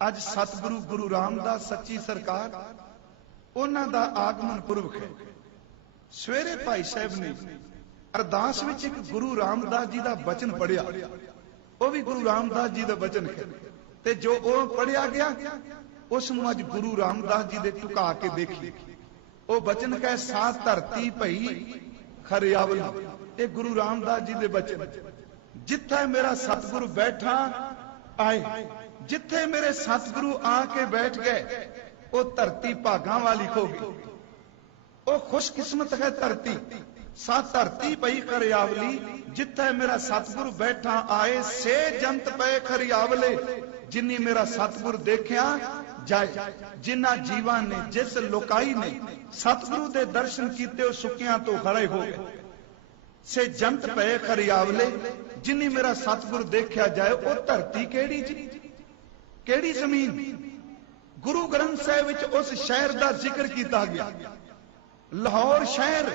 अज सतगुरु गुरु रामदास सच्ची सरकार उन्हां दा आगमन पुरब है। सवेरे भाई साहब ने अरदास विच एक गुरु रामदास जी का बचन पढ़िया, वह भी गुरु रामदास जी का बचन है। ते जो पढ़िया गया उसनूं अज गुरु रामदास जी दे टुका के देखी। वह बचन कह सा धरती भई खरियावल, ये गुरु रामदास जी दे बचन। जिथे मेरा सतगुरु बैठा आए, जिथे मेरे सतगुरु आके बैठ गए, वो धरती भागां वाली हो गई। वो खुशकिस्मत है धरती, सा धरती पई खरियावली, जिथे मेरा सतगुरु बैठा आए, से जंत पे खरियावले, जिन्नी मेरा सतगुरु देखिया जाए। जिन्ना जीवां ने जिस लोकाई ने सतगुरु दे दर्शन कीते सुकियां तो खड़े हो गए। से जंत पे खरियावले, जिन्नी मेरा सतगुरु देखिया जाए। वो धरती केड़ी जी, केड़ी जमीन? गुरु ग्रंथ साहिब विच उस शहर का जिक्र किया गया। लाहौर शहर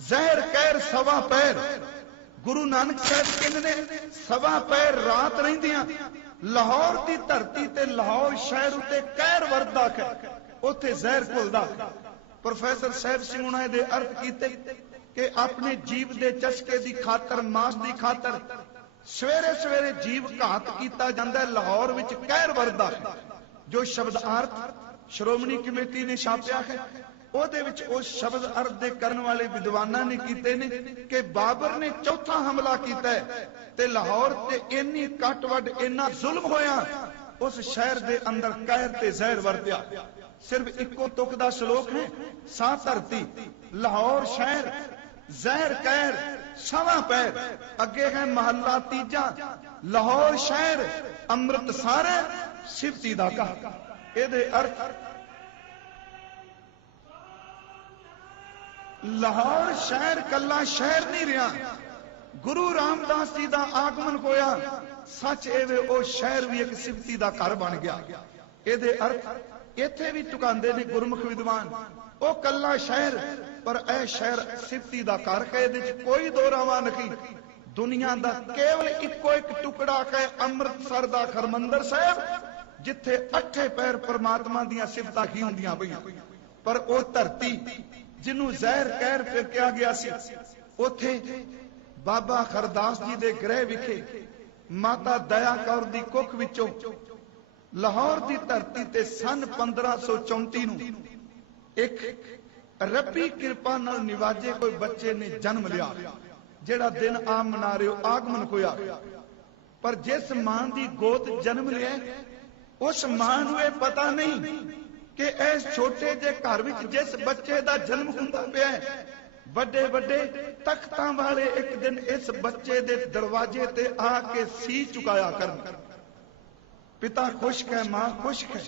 जहर कहर सवा पैर। गुरु नानक साहब कहते ने सवा पैर रात रहिंदियां लाहौर की धरती ते लाहौर शहर उत्ते कहर वरदा है, उत्थे जहर घुलदा। प्रोफैसर साहब सिंह उन्हां दे अर्थ कीते कि अपने जीव दे चस्के दी खातर, मास दी खातर सवेरे सवेरे जीव घात किया जाता है। लाहौर विच कहर वरदा है। जो शब्द अर्थ श्रोमणी कमेटी ने छापिया है, ਉਹਦੇ ਵਿੱਚ उस शब्द अर्थ दे करन वाले विद्वानां ने कीते ने कि बाबर ने चौथा हमला कीता है ते लाहौर ते इन्नी कट वड इन्ना जुल्म होया, उस शहर दे अंदर कहर ते जहर वरत्या। सिर्फ इको तुक दा श्लोक है, सा धरती लाहौर शहर जहर कहर सवा पैर। अगे है महला तीजा लाहौर शहर अमृत सारे सिफती दा कहा। ਇਹਦੇ अर्थ लाहौर शहर कला शहर नहीं रहा, गुरु रामदास जी का आगमन होया। सच एवे ओ शहर भी एक सिफती का घर बन गया। ਇਹਦੇ अर्थ इत्थे भी टुकांदे ने गुरमुख विद्वान, ओ कला शहर पर ए शहर सिफती का घर है। ਇਹਦੇ ਚ कोई दो रावा नहीं। दुनिया का केवल इको एक टुकड़ा है अमृतसर का हरमंदर साहब, जिथे अठे पैर परमात्मा दियां सिफतां ही हुंदियां पईयां। पर ओ धरती जिन्हों जहर कहर फेंकिया गया सी, उथे बाबा खरदास जी दे गृह विखे माता दया कौर दी कुख विचों लाहौर दी धरती ते सन 1534 नूं एक रब्बी कृपा नाल निवाजे कोई बच्चे ने जन्म लिया। जेड़ा दिन आप मना रहे हो आगमन होया। पर जिस मां दी गोद जन्म लिया, उस मां नूं इह पता नहीं कि इस छोटे जे घर विच जिस बच्चे का जन्म हुंदा पिया है, बड़े बड़े तख्तां वाले एक दिन इस बच्चे दे दरवाजे ते आके सी चुकाया करन। पिता खुश है, मां खुश है।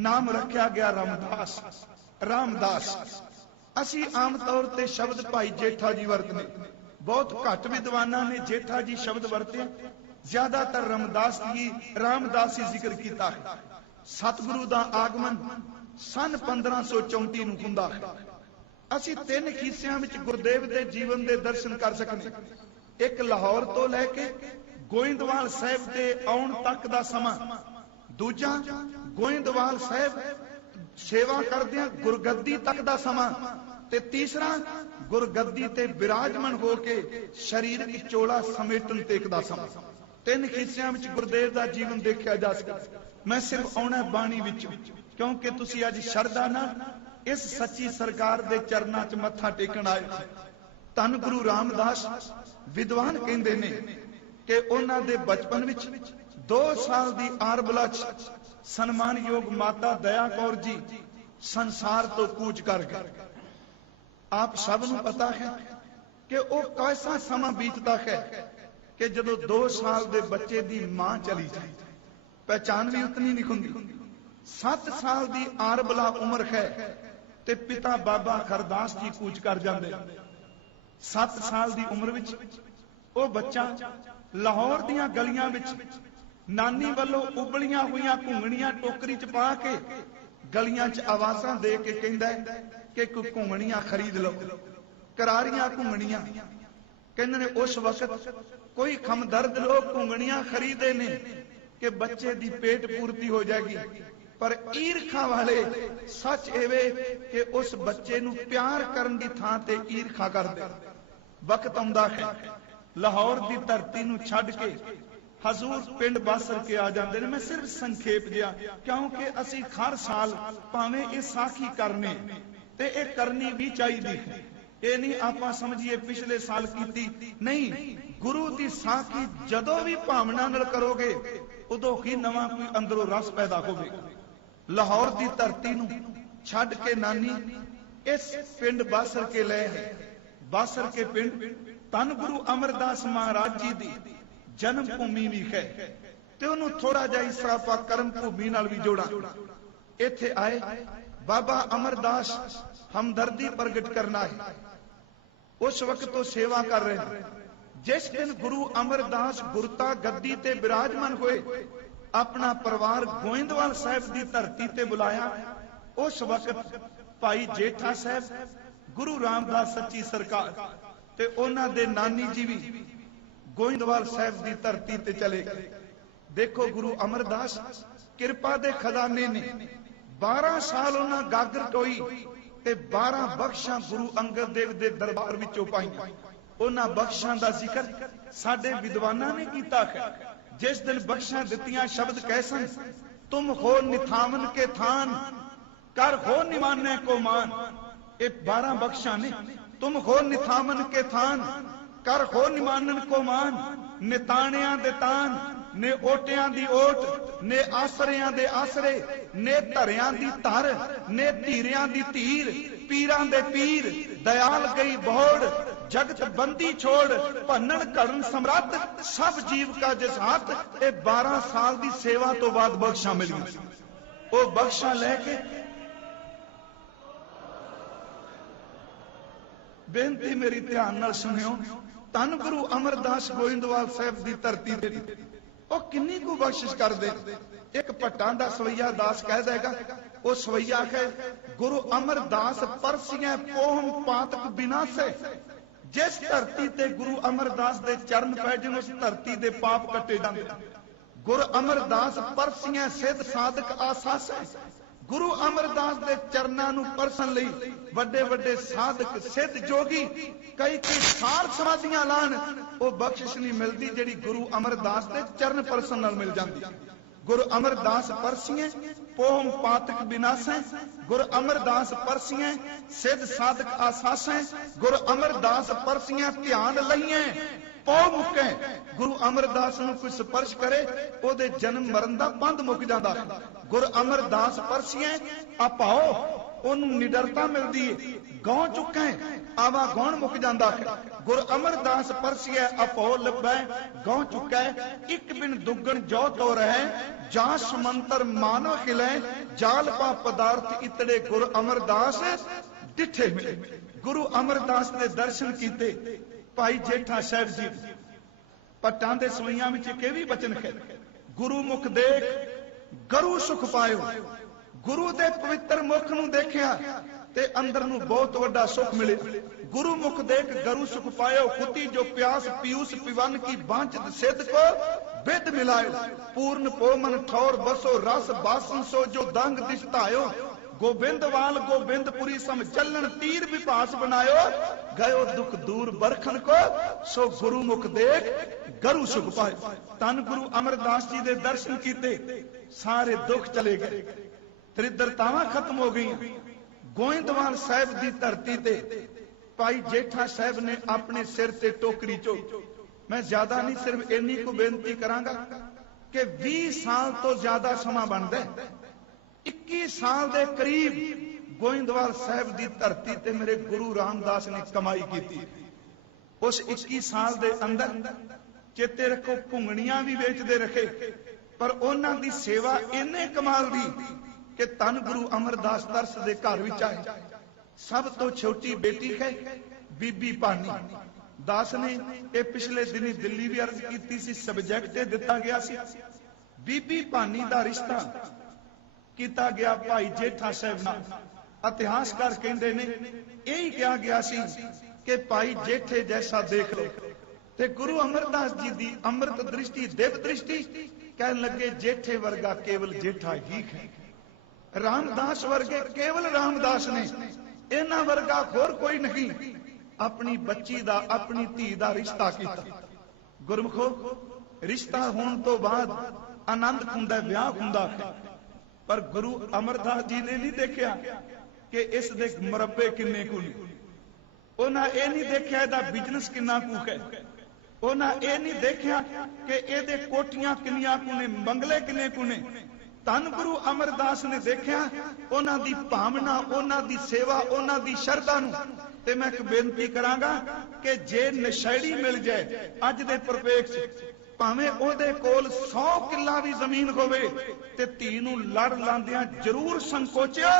नाम रखा गया रामदास। रामदास असी आम तौर ते शब्द भाई जेठा जी वरतने, बहुत घट विद्वानां ने जेठा जी शब्द वरते, ज्यादातर रामदास ही जिक्र किया है। सतगुरु का आगमन सन 1534 नूं हुंदा है। असी तीन खीसियां विच गुरदेव दे जीवन दे दर्शन कर सकने। एक लाहौर तो लैके गोइंदवाल साहिब दे आउण तक दा समां, दूजा गोइंदवाल साहिब सेवा करदियां गुरगद्दी तक दा समां, ते तीसरा गुरगद्दी ते विराजमान होके शरीरक चोला समेटन तक दा समां। तीन खीसियां विच गुरदेव दा जीवन देखा जा सकदा। मैं सिर्फ आउणा बाणी विच, क्योंकि तुसी अज शरदा नाल इस सच्ची सरकार दे चरनां च मत्था टेकण आए। धन गुरु रामदास विद्वान कहंदे ने कि उन्हां दे बचपन विच 2 साल दी आरबला च सन्मानयोग माता दया कौर जी संसार तो कूच कर गए। आप सब नूं पता है कि वह कैसा समा बीतता है कि जदों 2 साल दे बच्चे दी मां चली जाए, पहचान भी उतनी नहीं हुंदी। 7 साल दी आरबला उम्र है ते पिता बाबा खरदास जी कूच कर जांदे। 7 साल दी उम्र विच वो बच्चा लाहौर दियां गलियां विच नानी वालों उबलियां हुईयां घुंगणियां टोकरी च पा के गलियां च आवाजां दे के कहंदा है कि कोई घुंगणियां खरीद लो। करारियां घुंगणियां कहंदे ने उस वक्त कोई खमदर्द लोग घुंगणियां खरीदे ने कि बच्चे दी पेट पूर्ति हो जाएगी, पर ईरखा वाले सच एवे कि उस बच्चे नू प्यार करन दी थां ते ईरखा कर दे। वक्त आउंदा है लाहौर दी धरती नू छड्ड के हजूर पिंड बासर के आ जाते हैं। मैं सिर्फ संखेप दिया क्योंकि असी हर साल भावें ये साखी करने ते ये करनी भी चाहिए। ये नहीं आप समझिए पिछले साल की नहीं, गुरु की साखी जदों भी भावना नाल करोगे उदों ही नवा कोई अंदरों रस पैदा होगा। लाहौर की धरती नू छड्ड के नानी इस पिंड बासर के ले है। बासर के पिंड धन गुरु अमरदास महाराज जी की जन्म भूमि भी है, ते उन्हों थोड़ा जा इस तरह आप कर्म भूमि नाल भी जोड़ा। इत्थे आए बाबा अमरदास हमदर्दी प्रगट करना है, उस वक्त तो सेवा कर रहे हैं। जिस दिन गुरु अमरदास गुरता गद्दी ते विराजमान हुए, अपना परिवार गोइंदवाल साहब की धरती ते बुलाया। उस वक्त भाई जेठा साहब, गुरु रामदास सच्ची सरकार ते उन्हां दे नानी जी भी गोइंदवाल साहब की धरती ते चले गए। देखो गुरु अमरदास किरपा दे खजाने ने 12 साल उन्हां गागर टोई ते 12 बख्शां गुरु अंगद देव दे दरबार विचों पाईआं। उन्हां बख्शां दा जिक्र साडे विद्वानां ने कीता है। जिस दिन बख्शां दित्तियां शब्द कैसन, तुम हो निथावन के थान कर हो निमाने को मान। ये 12 बख्शां ने, तुम हो निथावन के थान कर हो निमानन को मान। निताणियां दे तान ने ओटियां दी ओट, ने आसरियां दे आसरे, ने धरियां दी धर, ने धीरियां दी धीर, पीरां दे पीर, दयाल गई बहोड़, जगत बंदी छोड़, भन्नन घड़न समरथ, सब जीव का जिस हाथ। ये 12 साल की सेवा तो बाद बख्शा मिली। वो बख्शा लेके बेनती मेरी ध्यान नाल सुनियो, धन गुरु अमरदास गोइंदवाल साहब की धरती ते वो किन्नी को बख्शिश कर दे। एक भट्टां दा सवैया दास कह देगा, वो सवैया है गुरु अमरदास परसियां पोहम पातक विनाशे। जिस धरती ते गुरु अमरदास दे चरण पै जाण उस धरती दे पाप कटे जांदे। गुरु अमरदास परसियां सिद्ध साधक आसासे। गुरु अमरदास दे चरनां नूं परसन लई वड्डे वड्डे साधक सिद्ध जोगी कई साल समाधियां लाण, वो बख्शिश नहीं मिलती जिहड़ी गुरु अमरदास दे चरण परसन नाल मिल जांदी। गुरु अमरदास परसियां पोहम पातक विनाशे। गुरु अमरदास परसियां सिद्ध साधक आसासे। गुरु अमरदास परसियां ध्यान लईए पौ मुके। गुरु अमरदास नूं कोई स्पर्श करे ओदे जन्म मरण दा बंध मुक जांदा। गुरु अमरदास परसियां अपाओ ओनूं निडरता मिलदी है। गौ चुके आवा गौण मुक जांदा है। गुरु अमरदास परसियां अपाओ लभै गौ चुकै। एक बिन दुगण जो तो रहे जा समंतर मानो खिले। जाल पा पदार्थ इतड़े गुरु अमरदास डिठे मिले। गुरु अमरदास दे दर्शन कीते भाई जेठा साहब जी पट्टां दे सवैयां विच इह भी बचन है, गुरु मुख देख गरु सुख पायो। गुरु दे पवित्र मुख नूं देखिया ते अंदर नूं बहुत वड्डा सुख मिले। गुरु मुख देख गरु सुख पायो। खुती जो प्यास पीयूष पिवन की बांचत सिद्ध को विद मिलायो। पूर्ण पोमन ठौर बसो रस बासन सो जो दंग दिशतायो। गोबिंदवाल गोबिंदपुरी सम चलन तीर विपास बनायो। गयो दुख दूर बरखन को सो गुरु मुख देख गरु सुख पायो। धन गुरु अमरदास जी दे दर्शन कीते सारे दुख चले गए, दरिद्रतावां खत्म हो गई। गोइंदवाल साहब की धरती ते भाई जेठा साहब ने अपने सिर ते टोकरी चो, मैं ज्यादा नहीं सिर्फ इन्नी को बेनती करांगा कि 20 साल तो ज्यादा समा बनदा है। 21 साल के करीब गोइंदवाल साहब की धरती ते मेरे गुरु रामदास ने कमाई की। उस 21 साल के अंदर चेते रखो भुंगणियां भी बेचते रखे, पर उन्हां दी सेवा इन्ने कमाल दी कि धन गुरु अमरदास दर्श दे घर विच आए। सब तो छोटी बेटी है बीबी भानी दास ने ये पिछले दिनी दिल्ली भी अर्ज की सी, सब्जैक्ट दिता गया सी। बीबी भानी का रिश्ता किया गया भाई जेठा साहब नाल। इतिहासकार कहते ने यही कहा गया सी कि भाई जेठे जैसा देख लो। ते गुरु अमरदास जी की अमृत दृष्टि दिव्य दृष्टि कहन लगे जेठे वर्गा केवल जेठा ही है। रामदास वर्गे केवल रामदास ने, इन्हां वर्गा होर कोई नहीं। अपनी बच्ची दा अपनी धी दा रिश्ता कीता। गुरमुखो, रिश्ता होने तो बाद आनंद हुंदा, ब्याह हुंदा है, पर गुरु अमरदास जी ने नहीं देखा कि इस दे मुरब्बे किन्ने कु ने। उन्हां ये नहीं देखा इहदा बिजनेस किन्ना कु है। उन्हां ये नहीं देखा कि इहदे कोठियां किन्नियां कु ने, बंगले किन्ने कु ने। धन गुरु अमरदास ने देखा उन्हां दी भावना, उन्हां दी सेवा, उन्हां दी शरधा नूं। ते मैं एक बेनती करांगा कि जे नशेड़ी मिल जाए अज दे परिपेक्ष च, भावें ओहदे कोल 100 किला भी जमीन होवे ते धी नूं लड़ लांदियां जरूर संकोचिया,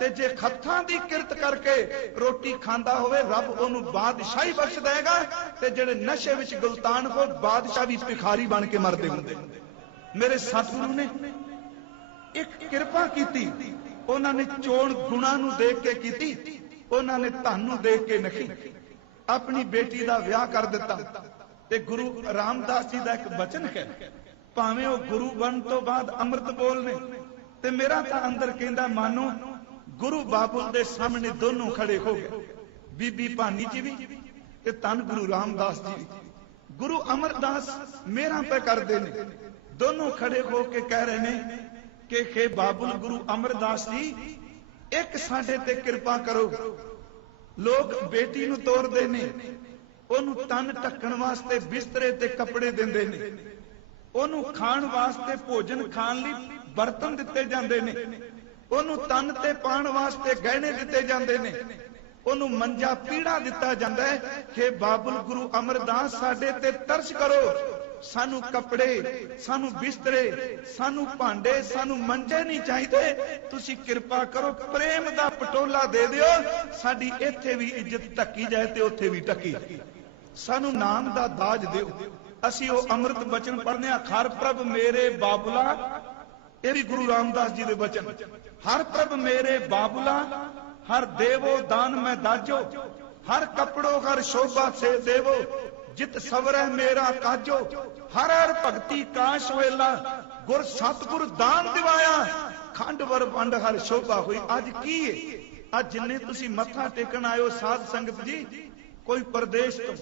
ते जे हत्थां दी किरत करके रोटी खांदा होवे रब ओनूं बादशाही बख्श देगा। ते जेड़े नशे विच गुलतान हो बादशाह भी भिखारी बन के मरदे हुंदे। मेरे सतगुरु ने एक किरपा कीती, उन्होंने चोण गुणा नूं देख के कीती, उन्होंने धन नूं देख के नहीं। अपनी बेटी दा विआह कर दिता। ते गुरु रामदास जी दा एक वचन है, भावें वो गुरु बन तो बाद अमृत बोलने, ते मेरा तां अंदर कहंदा मानो गुरु बाबुल दे सामने दोनों खड़े हो गए, बीबी भानी जी भी ते धन गुरु रामदास जी। गुरु अमरदास मेरा पे करते ने, दोनों खड़े हो के कह रहे ने कि हे बाबुल गुरु अमरदास जी, एक साडे ते कृपा करो। लोग बेटी नूं तोरदे ने, ओनू तन ढकण वास्ते बिस्तरे ते कपड़े दिंदे ने, ओनू खाण वास्ते भोजन खाण लई बर्तन दिते जांदे ने, ओनू तन ते पाण वास्ते गहने दिते जांदे ने, ओनू मंजा पीड़ा दिता जांदा है। हे बाबुल गुरु अमरदास, साडे ते तरस करो, सानू कपड़े, सानू बिस्तरे, सानू भांडे, सानू मंजे नहीं चाहिए। तुसी कृपा करो, प्रेम दा पटोला दे दियो, साडी इत्थे भी इज्जत ढकी जाए ते उत्थे भी ढकी। सानू नाम दा दाज दिओ। असी वो अमृत बचन पढ़ने, हर प्रभ मेरे बाबुला, ये भी गुरु रामदास जी दे वचन। हर प्रभ मेरे बाबुला, हर देवो दान में दाजो, हर कपड़ो हर शोभा से देवो, जित सवरै मेरा काजो, हर हर भगती काश वेला, गुर सतगुर दान दिवाया, खंड वर वंड हर शोभा हुई। अज की है, अज जिन्ने तुसी मत्था टेकन आयो साध संगत जी, कोई प्रदेश तो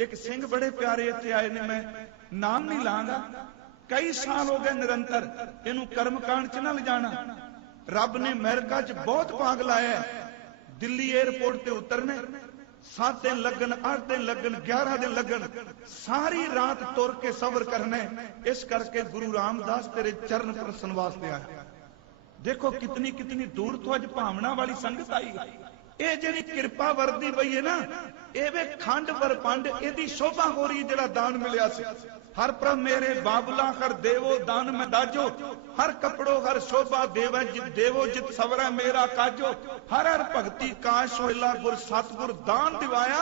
एक सिंह बड़े प्यारे इत्थे आए ने, मैं नाम नहीं लांगा, कई साल हो गए निरंतर इनू कर्मकांड च ना ले जाना। रब ने अमेरिका च बहुत भाग लाया, दिल्ली एयरपोर्ट ते उतरने 7 दिन लगन, 8 दिन लगन, 11 दिन लगन, सारी रात तुर के सबर करने। इस करके गुरु रामदास तेरे चरण प्रसन वास्ते आया। देखो कितनी कितनी दूर तो अज भावना वाली संगत आई। ये जी कृपा वरदी पई है ना, ये वे खंड पर पंड एदी शोभा हो रही, जड़ा दान मिलिया सी। हर प्रभ मेरे बाबुला, हर देवो दान में दाजो, हर कपड़ो हर शोभा देव देवो, जित सवरा मेरा काजो, हर हर भगती काश होइला, गुर सतगुर दान दिवाया,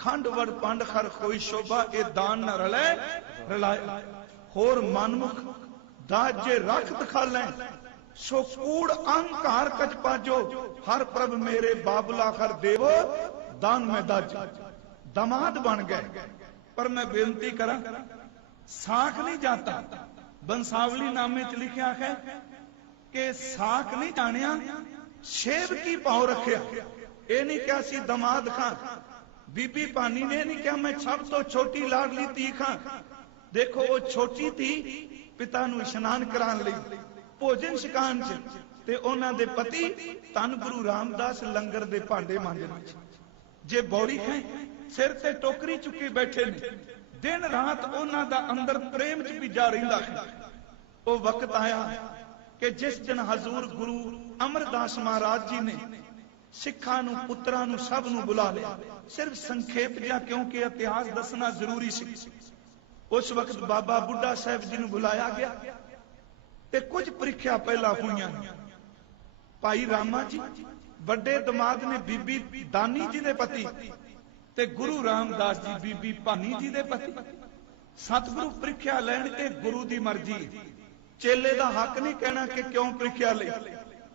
खंड वड़ पंड हर कोई शोभा, ए दान न रले रलाए। होर मनमुख दाज जे रख दिखाले, सो कूड़ अहंकार कच पाजो, हर प्रभ मेरे बाबुला, हर देवो दान में दाजो। दमाद बन गए। पर मैं बेनती करा, साख नहीं जाता, बंसावली नामे च लिखा है कि साख नहीं जानिया, शेब की पाव रखिया। ये नहीं क्या सी दमाद खां, बीबी पानी ने नहीं क्या मैं सब तो छोटी लाडली धी खां। देखो वो छोटी थी पिता नूं इशनान कराने लई भोजन छकान च, ते उन्हां दे पति धन गुरु रामदास लंगर दे भांडे मांजण च। जे बौड़ी खाए सिर ते टोकरी चुकी बैठे ने, दिन रात उन्हां दा अंदर प्रेम च भीजा रहिंदा है। वो वक्त आया कि जिस दिन हजूर गुरु अमरदास महाराज जी ने सिखां नूं, पुत्रां नूं, सब नूं बुला लिया। सिर्फ संखेप जिहा, क्योंकि इतिहास दसना जरूरी सी। उस वक्त बाबा बुढ़ा साहब जी नूं बुलाया गया ते कुछ प्रीखिया पहला हुईयां। भाई रामा जी वड्डे दमाद ने बीबी दानी जी दे पति, ते गुरु रामदास जी बीबी भानी जी दे पति। सतगुरु प्रीखिया लैण के गुरु दी मर्जी, चेले दा हक नहीं कहना कि क्यों प्रीखिया लई।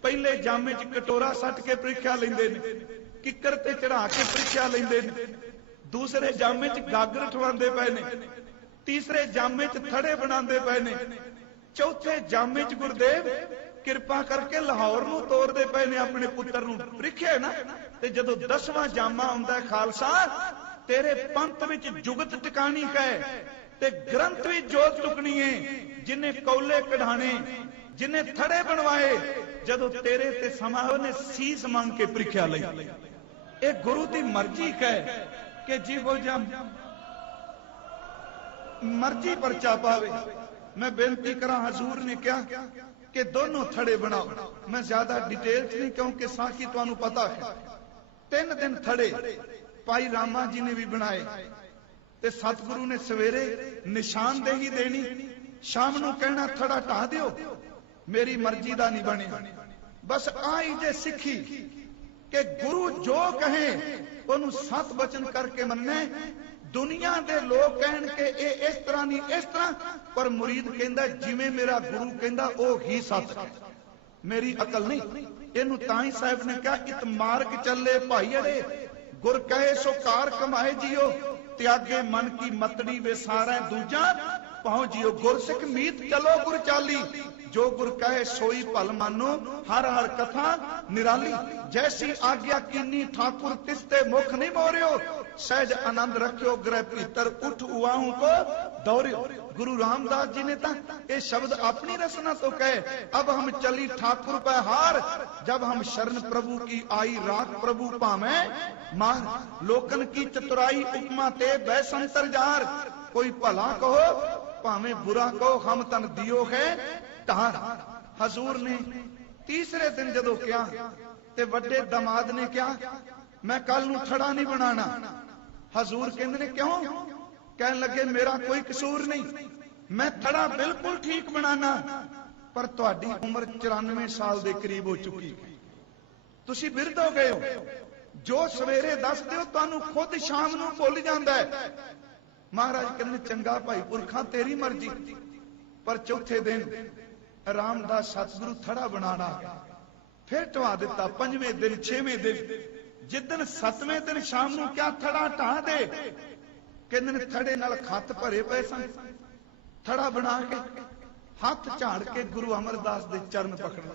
पहले जामे च कटोरा सट के प्रीखिया लैंदे ने, किकर ते चढ़ा के प्रीखिया लैंदे ने, दूसरे जामे च गागर ठवांदे पए ने, तीसरे जामे च थड़े बनांदे पए ने, चौथे जामे च गुरुदेव किरपा करके लाहौर नूं तोरदे पए ने अपने पुत्र नूं प्रिख्या ना, ते जदों 10वां जामा आउंदा खालसा तेरे पंथ विच जुगत टिकाणी है ते ग्रंथ भी जोत चुकनी है, जिन्हें कौले कढ़ाने जिन्हें थड़े बनवाए, जदों तेरे ते समा ने सीस मांग के प्रिख्या लई। ये गुरु की मर्जी है कि जीवो जम मर्जी परचा पावे। मैं बेनती करा, हजूर ने क्या कि दोनों थड़े बनाओ। मैं ज्यादा डिटेल नहीं, क्योंकि साखी तुहानू पता है। 3 दिन थड़े भाई रामा जी ने भी बनाए, ते सतगुरु ने सवेरे निशानदेही देनी, शाम नू कहना थड़ा ढा दियो, मेरी मर्जी दा नहीं बने। बस आई जे सिखी कि गुरु जो कहे उन्होंने 7 वचन करके मनने। दुनिया दे लोग कहन के ए इस तरह नहीं इस तरह, पर मुरीद कहंदा जिवें मेरा गुरु कहंदा ओ ही सच है, मेरी अकल नहीं। इनू ताई साहब ने कहा, इत मार्ग चले भाई अड़े, गुर कहे सो कार कमाए जियो, त्यागे मन की मतड़ी वे सारा दूजा पाओ जियो। गुरसिख मीत चलो गुर चाली, जो गुर कहे सोई भल मानो, हर हर कथा निराली। जैसी आज्ञा कीनी ठाकुर तिसते मुख नहीं मोरियो, सहज आनंद रखियो ग्रह भीतर उठ उआहू को दौड़ियो। गुरु रामदास जी ने ये शब्द अपनी रचना तो कहे, अब हम चली ठाकुर पे हार, जब हम शरण प्रभु की आई राख प्रभु पावे मार। लोकन की चतुराई उपमा ते बैसंतर जार, कोई भला कहो भावे बुरा कहो, हम तन दियो है तार। हजूर ने तीसरे दिन जदों क्या ते वड्डे दमाद ने क्या, मैं कल नू थड़ा नहीं बनाना। हजूर कहंदे ने क्यों? कहन लगे मेरा कोई कसूर नहीं, मैं थड़ा बिल्कुल ठीक बनाना, पर तुहाडी उम्र 94 साल के करीब हो चुकी, तुसी बिरध हो गए हो। जो सवेरे दस दिओ तुहानू खुद शाम नू भुल जांदा है। महाराज कहंदे चंगा भाई पुरखा तेरी मर्जी। पर चौथे दिन रामदास सतगुरु थड़ा बनाना फिर ढवा दिता। 5वें दिन 6वें दिन, जिदन 7वें दिन शाम नू क्या थड़ा ढा दे, कहंदे ने थड़े नाल खत भरे पे सन। थड़ा बना के हाथ झाड़ के गुरु अमरदास दे चरण पकड़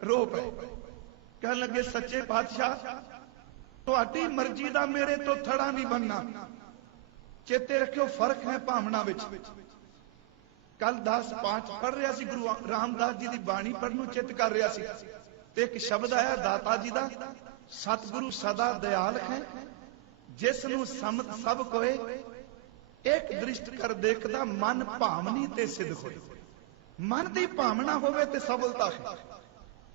रो पे, कहन लगे सच्चे पातशाह तुहाडी मर्जी दा मेरे तो थड़ा नहीं बनना। चेते रखियो फर्क है भावना विच। कल दास पाठ पढ़ रहा सी, गुरु रामदास जी की बाणी पढ़नू चित कर रहा सी, ते एक शब्द आया दाता जी दा, सतगुरु सदा दयाल है, जिसनू समत सब कोए, एक दृष्ट कर देखदा मन भावनी ते सिद्ध होए। मन की भावना होवे ते सफलता है।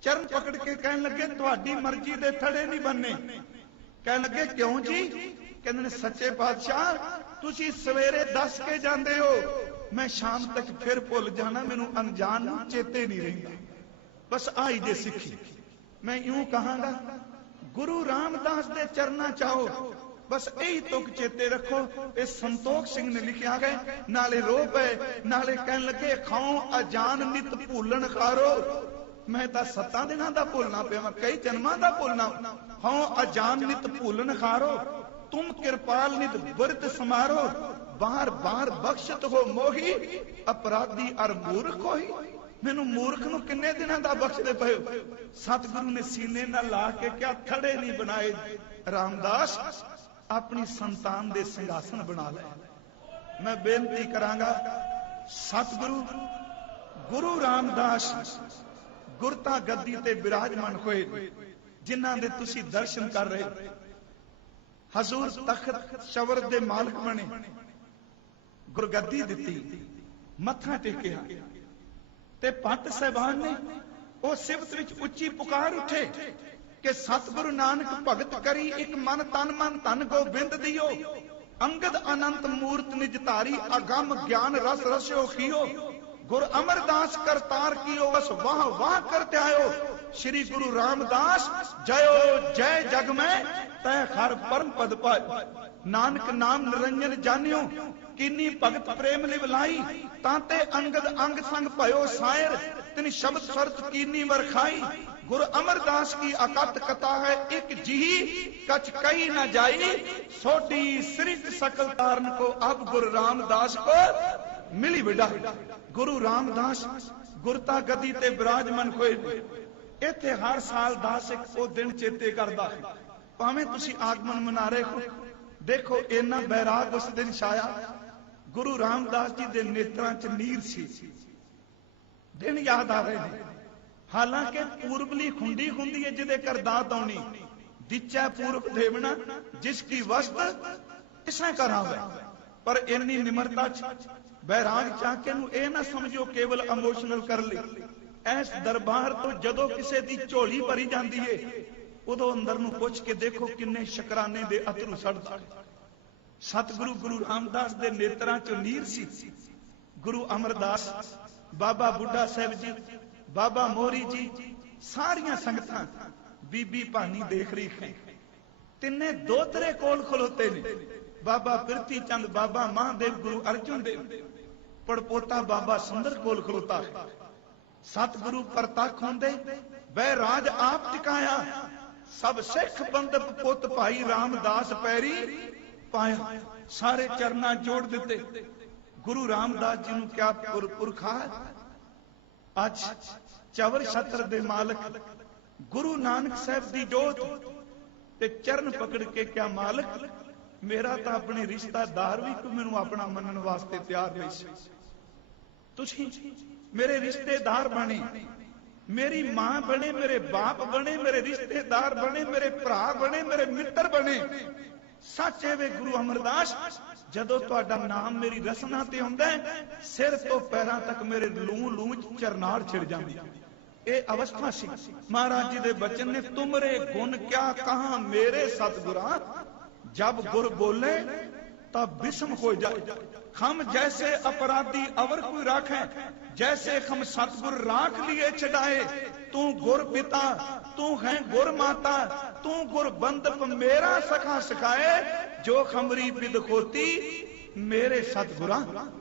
चरण पकड़ के कहन लगे तुहाडी मर्जी दे थड़े नहीं बनने। कहन लगे क्यों जी? कहंदे ने सच्चे पातशाह तुसी सवेरे दस के जांदे हो, मैं शाम तक फिर भुल जाना, मैनू अनजान नू चेते नहीं रहिंदा। बस आई जे सिखी। मैं यूं कहांगा गुरु रामदास दे चरना चाहो, बस यही तुक चेते रखो। इस संतोख सिंह ने लिखा है, नाले रो पे नाले कहन लगे खाओ अजान नित भूलन खारो। मैं तो 7 दिनों का भूलना पिया, कई जन्मां का भूलना। हाँ अजान नित भूलन खारो, तुम कृपाल नित बिरत समारो। बार बार बख्शत हो मोही, अपराधी अर मूर्ख होई। मैनू मूर्ख नू किन्ने दिनों का बख्शदे पे हो? सतगुरु ने सीने नाल ला के क्या थड़े नहीं बनाए? रामदास अपनी संतान दे सिंहासन बना ले। मैं बेनती करांगा सतगुरु गुरु रामदास गुरता गद्दी ते विराजमान होए, जिन्हां दे तुसी दर्शन कर रहे हो। हजूर तख्त शवर दे मालिक बने, गुरगद्दी दिती, मत्था टेकिया, ते भट्ट साहिबान ने वो सिफत विच उच्ची पुकार उठे कि सतगुरु नानक भगत करी एक मन तन गोबिंद दियो। अंगद अनंत मूर्त निज धारी, अगम ज्ञान रस रस्यो खियो। गुरु अमरदास करतार कियो, बस वाह वाह करते आयो। श्री गुरु रामदास जयो जय जग में, तय हर परम पद पाए। नानक नाम निरंजन जानियो, किन्नी भगत प्रेम लिवलाई। ताते अंगद अंग संग भयो सायर, तिन शब्द शर्त कीनी वरखाई। गुरु अमरदास की अकत कथा है, एक जिही कछ कही न जाई। सोडी सृष्ट सकल तारन को, अब गुरु रामदास को मिली विड़ा गुरु रामदास गुरता गदी ते विराजमान होए इत्थे हर साल दा सिख वो दिन चेते करदा भावें तुसी आगमन मना रहे हो देखो इन्ना बैराग उस दिन छाया गुरु रामदास जी दे नेत्रां च नीर सी दिन याद आ रहे हैं हालांकि पूर्वली खुंडी हुंदी है जिदे कर दात आउणी दिचा पूर्व देवना जिसकी वस्त इसे करा पर इन्नी निमरता बैराग चाके नूं ए ना समझो केवल इमोशनल कर ली इस दरबार तो जदों किसे दी झोली भरी जाती है उदों अंदर नूं पुछ के देखो किन्ने शकराने दे अथरू सड़दा सतगुरु गुरु रामदास दे नेत्रां चों नीर सी गुरु अमरदास बाबा बुढ़ा साहब जी बाबा मोहरी जी सारियां संगतां बीबी भानी देख रही है तिन्ने दोतरे कोल खलोते ने बाबा पिरती चंद बाबा महादेव गुरु अर्जुन देव पड़पोता बाबा सुंदर कोल खलोता है सतगुरु परतख होंदे बैराज आप टिकाया सब सिख बंदप पुत भाई रामदास पैरी पाया सारे चरना जोड़ दिते गुरु रामदास जी नूं क्या पुरखा अज चवर छत्र दे मालक गुरु नानक साहब दी जोत ते चरण पकड़ के क्या मालक मेरा तो अपने रिश्तेदार भी कोई मैनू अपना मनन वास्ते तैयार नहीं सी तुसीं मेरे रिश्तेदार बने मेरी मां बने मेरे बाप बने मेरे रिश्तेदार बने मेरे भरा बने मेरे मित्र बने सच है वे गुरु अमरदास जदों तुहाडा नाम मेरी रसना ते हुंदा है सिर तो पैरां तक मेरे लूं लूं चरनाड़ छिड़ जांदी ए अवस्था सी महाराज जी दे बचन ने तुमरे गुण क्या कहां मेरे सतगुरा जब गुर बोले तब बिस्म हो जाए हम जैसे अपराधी अवर कोई राखे जैसे हम सतगुर राख लिए छड़ाए तू गुर पिता तू है गुर माता तू गुर बंदप मेरा सखा सखाए जो खमरी बिद खोती मेरे सतगुरा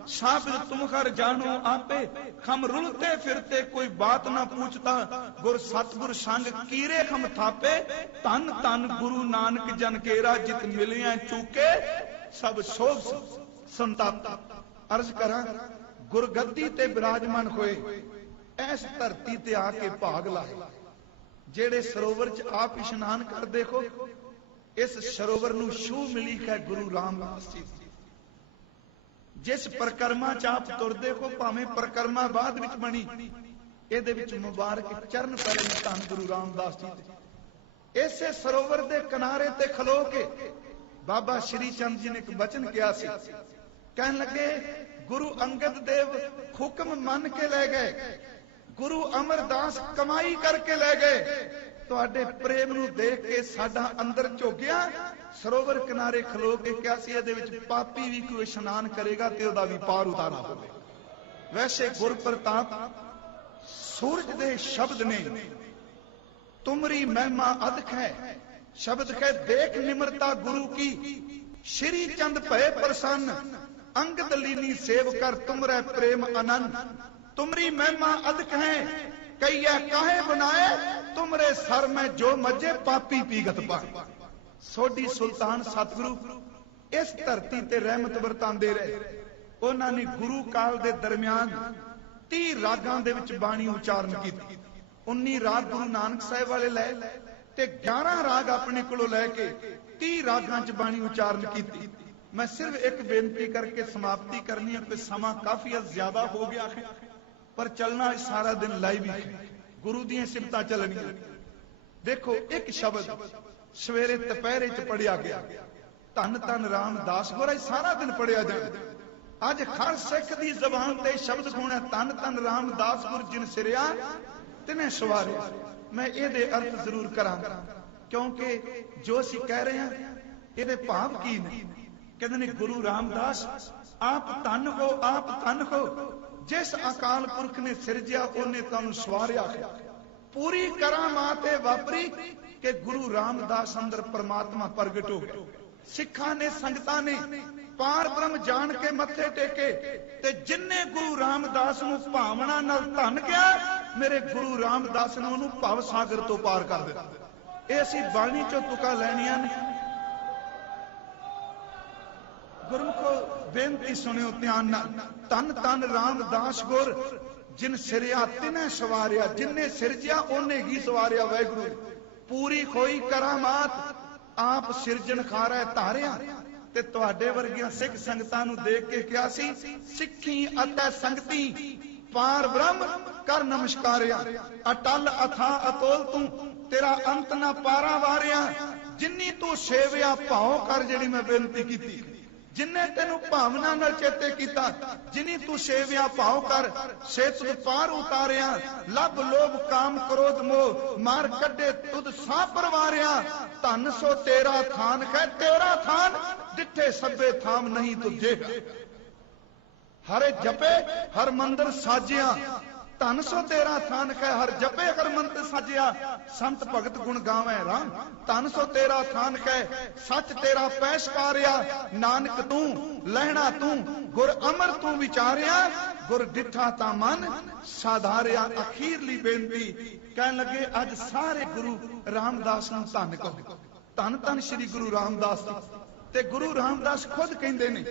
साबिर तुम कर जानो आपे हम रुलते फिरते कोई बात ना पूछता गुर सतगुर संग कीरे हम थापे तन तन गुरु नानक जन केरा जित मिलिया चूके सब शोभ संतापता अर्ज करा गुरगद्दी ते विराजमान होए इस धरती ते आके भाग लाए जेड़े सरोवर च आप इशनान कर देखो इस सरोवर नूं छू मिली है गुरु रामदास जी जिस परिक्रमा च आप तुरदे हो भावें परिक्रमा बाद विच बनी इहदे विच मुबारक चरण पड़े ने धन गुरु रामदास जी दे इसे सरोवर दे किनारे ते खलो के बाबा श्री चंद जी ने एक वचन किया सी कहन लगे गुरु अंगद देव हुक्म मन के ले गए गुरु अमरदास कमाई करके ले गए तुहाडे प्रेम नूं देख के साडा अंदर झोगिया सरोवर किनारे खलो के क्या सी इहदे विच पापी भी कोई इशनान करेगा ते ओदा भी पार उतारा होवे वैसे गुर प्रताप सूरज दे शब्द ने तुमरी महिमा अदक है शब्द कह देख निम्रता गुरु की श्री चंद भय प्रसन्न अंगद लीनी सेव कर तुमरे प्रेम अनंत तुमरी महिमा अदक है कैया काहे बनाए तुमरे सर में जो मजे पापी पीगत पाए सोडी सुल्तान सतगुरु इस धरती ते रहमत वरतांदे रहे उन्हां ने गुरु काल दे दरमियान 30 रागां दे विच बाणी उचारण कीती 19 राग गुरु नानक साहिब वाले ले ते 11 राग अपने कोलों लेके 30 रागां च बाणी उचारण कीती मैं सिर्फ एक बेनती करके समाप्ति करनी है कि समा काफी ज्यादा हो गया है पर चलना सारा दिन लाइव ही गुरु दी सिफतां चलनियां देखो एक शब्द सवेरे दोपहरे च पढ़िया गया धन धन रामदास गोरा सारा दिन पढ़िया जाए अज हर सिख दी जबान ते शब्द सुने धन धन रामदास गुर जिन सिरिया तिने सवारे मैं ये अर्थ जरूर करा क्योंकि जो असी कह रहे हैं ये भाव की ने कहते ने गुरु रामदास आप धन हो जिस अकाल पुरख ने सिरजिया उन्हें तुहानू सवारिया पूरी करामात वापरी कि गुरु रामदास अंदर परमात्मा प्रगट हो गया सिखा ने संगतां ने पार ब्रह्म जान के मथे टेके ते जिन्ने गुरु रामदास नू भावना नाल धन गया मेरे गुरु रामदास ने उन्होंने भव सागर तो पार कर दिता ये असी बाणी चो तुका लैनियां ने गुरमुखो बेनती सुनियो ध्यान नाल। धन धन रामदास गुर जिन सिरिया तिने सवारिया, जिन्ने सिरजिया ओने ही सवारिया। वाहिगुरू पूरी खोई करामात आप सिरजनखार है धारिया। ते तुहाडे वर्गियां सिख संगतां नूं देख के किहा सी, सिੱਖੀ अतै संगती पार ब्रह्म कर नमस्कारिया। अटल अथा अतोल तू तेरा अंत ना पारा वारिया। जिन्नी तू सेविया भाव कर, जिहड़ी मैं बेनती कीती, जिन्ने तेनू भावना नाल चेते कीता, जिन्नी तू सेविया भाव कर, से तुद पार उतारिया। लब लोभ काम क्रोध मोह मार कड्डे तुद सा परवारिया। धन सो तेरा थान है, तेरा थान जिथे सभे थाम नहीं तुझे। हरे जपे हर मंदिर साजिया, धन सो तेरा थान है। हर जपे हर मंदिर साजिया, संत भगत गुण गावे राम। धन सो तेरा थान है, सच तेरा पैशकारिया। नानक तू लहना तू गुर अमर तू विचारिया। गुर डिठा ता मन साधारिया। अखीरली बेनती कहन लगे, अज सारे गुरु रामदास नूं धन कहो। धन धन श्री गुरु रामदास जी। ते गुरु रामदास खुद कहंदे ने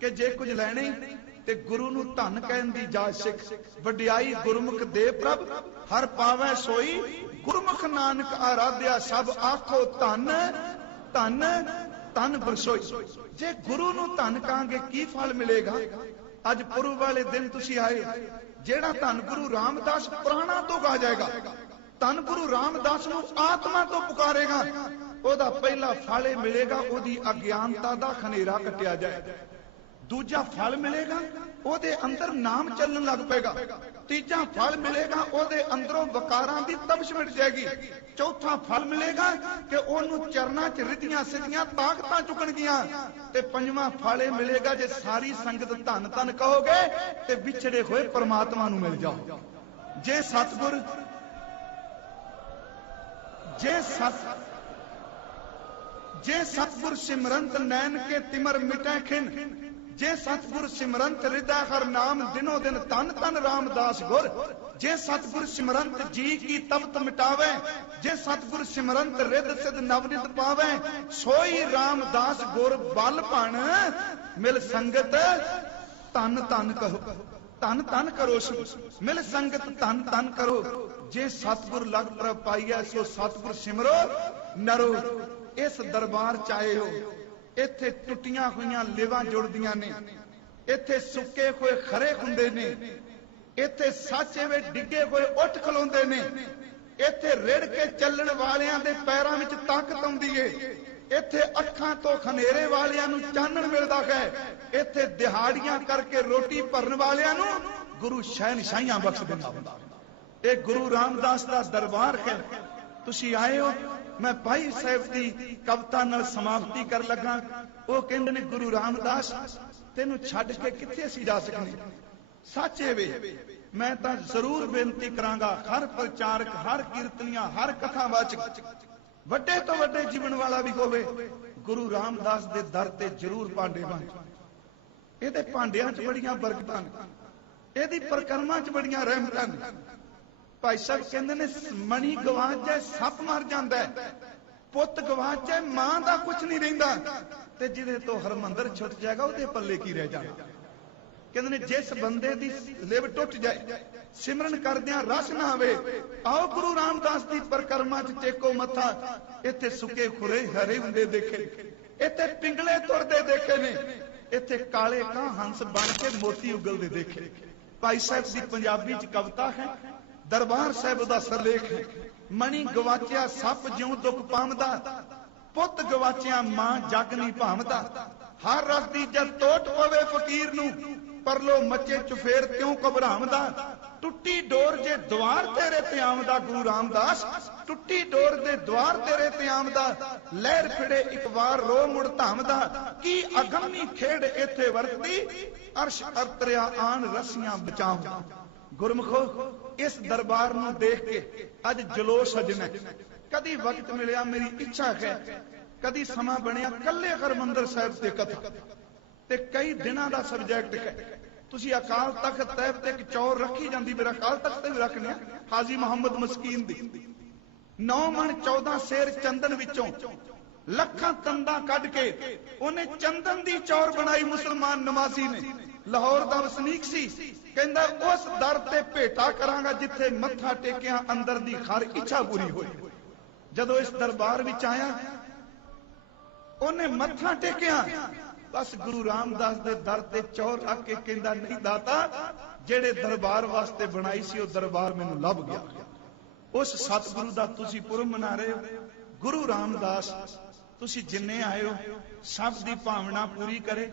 कि जे कुछ लैणे ते गुरु नूं धन कहन दी जाच सिख। वडियाई गुरमुख दे प्रभ हर पावै सोई। गुरमुख नानक आराध्या सब आखो धन धन धन बरसोई। जे गुरु नूं धन कहांगे की फल मिलेगा? अज पुरब वाले दिन तुसीं आए, जेड़ा धन गुरु रामदास प्राणा तो गा जाएगा, धन गुरु रामदास नूं आत्मा तो पुकारेगा, ओदा पहला फल मिलेगा, ओदी अज्ञानता दा खनेरा कटिया जाए। दूजा फल मिलेगा, ओदे अंदर नाम चलन लग पेगा। तीजा फल मिलेगा, ओदे अंदरों वकारां दी तबश मिट जाएगी। चौथा फल मिलेगा कि ओनू चरना च रिधियां सिद्धियां ताकतां चुकणगियां। ते पंजवां फल ये मिलेगा, जे सारी संगत धन धन कहोगे ते विछड़े होए परमात्मा नू मिल जाओ। जे सतगुर जे सतगुर सिमरंत नैन के तिमर मिटै खिन। जे सतगुर सिमरंत हृदय हर नाम दिनों दिन तन तन रामदास गुर। जे सतगुर सिमरंत जी की तपत मिटावे। जे सतगुर सिमरंत रिद सिद्ध नवनित पावे। सोई रामदास गुर बल भण मिल संगत तन तन कहो। तन तन करो मिल संगत तन तन करो। जे सतगुर लग प्रभ पाइया सो सतगुर सिमरो नरो। इस दरबार च आए हो, इत्थे टुटियां हुई लिवां जुड़दियां ने, इत्थे सुके हुए खरे हुंदे ने, इत्थे सच वे डिगे हुए उठ खलोंदे ने, इत्थे रिड़ के चलण वालियां दे पैरां विच ताकत आउंदी है, इत्थे अखां तो खनेरे वालियां नूं चानण मिलदा है, इत्थे दिहाड़ियां करके रोटी भरन वालियां नूं गुरु शहनशाहियां बख्श दिंदा हुंदा। इह गुरु रामदास दा दरबार है। तुसीं आए हो, मैं भाई साहब की कविता नाल समाप्ति कर लगा। वो कहंदे ने गुरु रामदास तेनू छड्ड के कित्थे असीं जा सकने। सच है वे, मैं तां जरूर बेनती करांगा, हर प्रचारक, हर कीर्तनिया, हर कथावाचक, वड्डे तो वड्डे जीवन वाला भी होवे, गुरु रामदास दे दर ते जरूर भांडे बन। इहदे भांडियां च बड़ियां बरकतां ने, इहदी परिक्रमा च बड़ियां रहमतां ने। भाई साहब कहंदे ने मणी गवाच जाए सप मर जांदा है, पुत गवाच जाए मां दा कुछ नहीं रहिंदा, ते जिहदे तो हरमंदर छुट जाएगा उहदे पल्ले की रह जाना। कहंदे ने जिस बंदे दी लिव टुट जाए, सिमरन करदियां रस ना आवे, आओ गुरु रामदास दी परिक्रमा च टेको मत्था। इत्थे सुके खुरे हरे हुंदे देखे, इत्थे पिंगले तुरदे देखे ने, इत्थे काले कां हंस बन के मोती उगलदे देखे। भाई साहब दी पंजाबी च कविता है, दरबार साहब दा सरलेख है। मणी गवाचिया सप ज्यों दुख पावदा, पुत गवाचिया मां जग नहीं भावदा। हर रस दी जद टोट पवे फकीर नूं, परलो मचे चुफेर क्यों घबरावदा। टुट्टी डोर जे द्वार तेरे ते आवदा गुरु रामदास, टुट्टी डोर दे द्वार तेरे ते आवदा। लहर फिड़े एक बार रो मुड़ धामदा, की अगमनी खेड़ इत्थे वरतदी। अर्श अरतरिया आन रस्सियां बचावदा। गुरमुखो इस दरबार नूं देख के अज जलोश सजना। कदी वक्त मिलिया, मेरी इच्छा है कदी समा बनिया कल्ले हरमंदर साहिब ते कथा ते कई दिनां दा सब्जैक्ट है। तुसीं अकाल तख्त तैब ते एक चौर रखी जांदी, मेरा अकाल तख्त ते भी रखने हाजी मुहम्मद मस्कीन दी 9 मन 14 शेर चंदन विचों ਲੱਖਾਂ ਤੰਦਾਂ ਕੱਢ ਕੇ ਉਹਨੇ ਚੰਦਨ ਦੀ ਚੌਰ ਬਣਾਈ। ਮੁਸਲਮਾਨ ਨਮਾਜ਼ੀ ਨੇ, ਲਾਹੌਰ ਦਾ ਵਸਨੀਕ ਸੀ, ਕਹਿੰਦਾ ਉਸ ਦਰ ਤੇ ਭੇਟਾ ਕਰਾਂਗਾ ਜਿੱਥੇ ਮੱਥਾ ਟੇਕਿਆ ਅੰਦਰ ਦੀ ਹਰ ਇੱਛਾ ਪੂਰੀ ਹੋਈ। ਜਦੋਂ ਇਸ ਦਰਬਾਰ ਵਿੱਚ ਆਇਆ, ਉਹਨੇ ਮੱਥਾ ਟੇਕਿਆ, ਬਸ ਗੁਰੂ ਰਾਮਦਾਸ ਦੇ ਦਰ ਤੇ ਚੌਰ ਰੱਖ ਕੇ ਕਹਿੰਦਾ, ਨਹੀਂ ਦਾਤਾ, ਜਿਹੜੇ ਦਰਬਾਰ ਵਾਸਤੇ ਬਣਾਈ ਸੀ ਉਹ ਦਰਬਾਰ ਮੈਨੂੰ ਲੱਭ ਗਿਆ। ਉਸ ਸਤਿਗੁਰੂ ਦਾ ਤੁਸੀਂ ਪੁਰਬ ਮਨਾ ਰਹੇ ਹੋ। ਗੁਰੂ ਰਾਮਦਾਸ ਤੁਸੀਂ ਜਿੰਨੇ ਆਏ ਹੋ ਸਭ ਦੀ ਭਾਵਨਾ ਪੂਰੀ ਕਰੇ।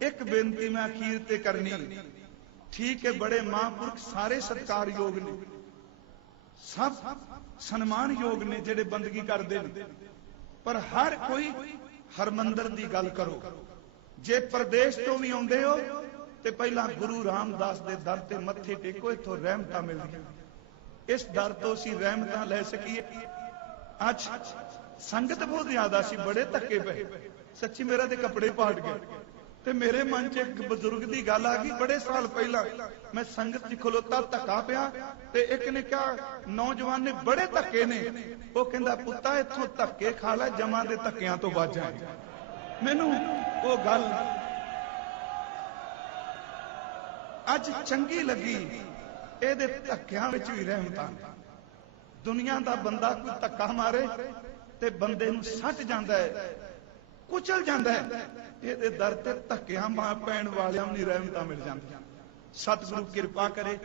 ਇੱਕ ਬੇਨਤੀ ਮੈਂ ਅਖੀਰ ਤੇ ਕਰਨੀ, ਠੀਕ ਹੈ, ਬੜੇ ਮਹਾਂਪੁਰਖ ਸਾਰੇ ਸਤਿਕਾਰਯੋਗ ਨੇ, ਸਭ ਸਨਮਾਨਯੋਗ ਨੇ ਜਿਹੜੇ ਬੰਦਗੀ ਕਰਦੇ ਨੇ, ਪਰ ਹਰ ਕੋਈ ਹਰਮੰਦਰ ਦੀ ਗੱਲ ਕਰੋ। ਜੇ ਪ੍ਰਦੇਸ਼ ਤੋਂ ਵੀ ਆਉਂਦੇ ਹੋ ਤੇ ਪਹਿਲਾਂ ਗੁਰੂ ਰਾਮਦਾਸ ਦੇ ਦਰ ਤੇ ਮੱਥੇ ਟੇਕੋ, ਇੱਥੋਂ ਰਹਿਮਤਾਂ ਮਿਲਦੀਆਂ। ਇਸ ਦਰ ਤੋਂ ਅਸੀਂ ਰਹਿਮਤਾਂ ਲੈ ਸਕੀਏ। ਅੱਜ ਸੰਗਤ ਬਹੁਤ ਜ਼ਿਆਦਾ ਸੀ, ਬੜੇ ਧੱਕੇ ਪਏ, ਸੱਚੀ ਮੇਰਾ ਤੇ ਕੱਪੜੇ ਪਾਟ ਗਏ। ਤੇ ਮੇਰੇ ਮਨ 'ਚ ਇੱਕ ਬਜ਼ੁਰਗ ਦੀ ਗੱਲ ਆ ਗਈ, ਬੜੇ ਸਾਲ ਪਹਿਲਾਂ ਮੈਂ ਸੰਗਤ 'ਚ ਖਲੋਤਾ, ਧੱਕਾ ਪਿਆ, ਤੇ ਇੱਕ ਨੇ ਕਿਹਾ, ਨੌਜਵਾਨ ਨੇ, ਬੜੇ ਧੱਕੇ ਨੇ। ਉਹ ਕਹਿੰਦਾ, ਪੁੱਤਾ ਇੱਥੋਂ ਧੱਕੇ ਖਾ ਲੈ, ਜਮਾਂ ਦੇ ਧੱਕਿਆਂ ਤੋਂ ਬਚ ਜਾਏ। ਮੈਨੂੰ ਉਹ ਗੱਲ ਅੱਜ ਚੰਗੀ ਲੱਗੀ। ਇਹਦੇ ਧੱਕਿਆਂ ਵਿੱਚ ਵੀ ਰਹਿਮਤਾਂ। ਦੁਨੀਆ ਦਾ ਬੰਦਾ ਕੋਈ ਧੱਕਾ ਮਾਰੇ ਤੇ ਬੰਦੇ ਨੂੰ ਸੱਟ ਜਾਂਦਾ ਹੈ, ਕੁਚਲ ਜਾਂਦਾ ਹੈ। ਇਹਦੇ ਦਰ ਤੇ ਧੱਕਿਆਂ ਮਾਰ ਪੈਣ ਵਾਲਿਆਂ ਨੂੰ ਨਹੀਂ ਰਹਿਮਤਾਂ ਮਿਲ ਜਾਂਦੀਆਂ। ਸਤਿਗੁਰੂ ਕਿਰਪਾ ਕਰੇ।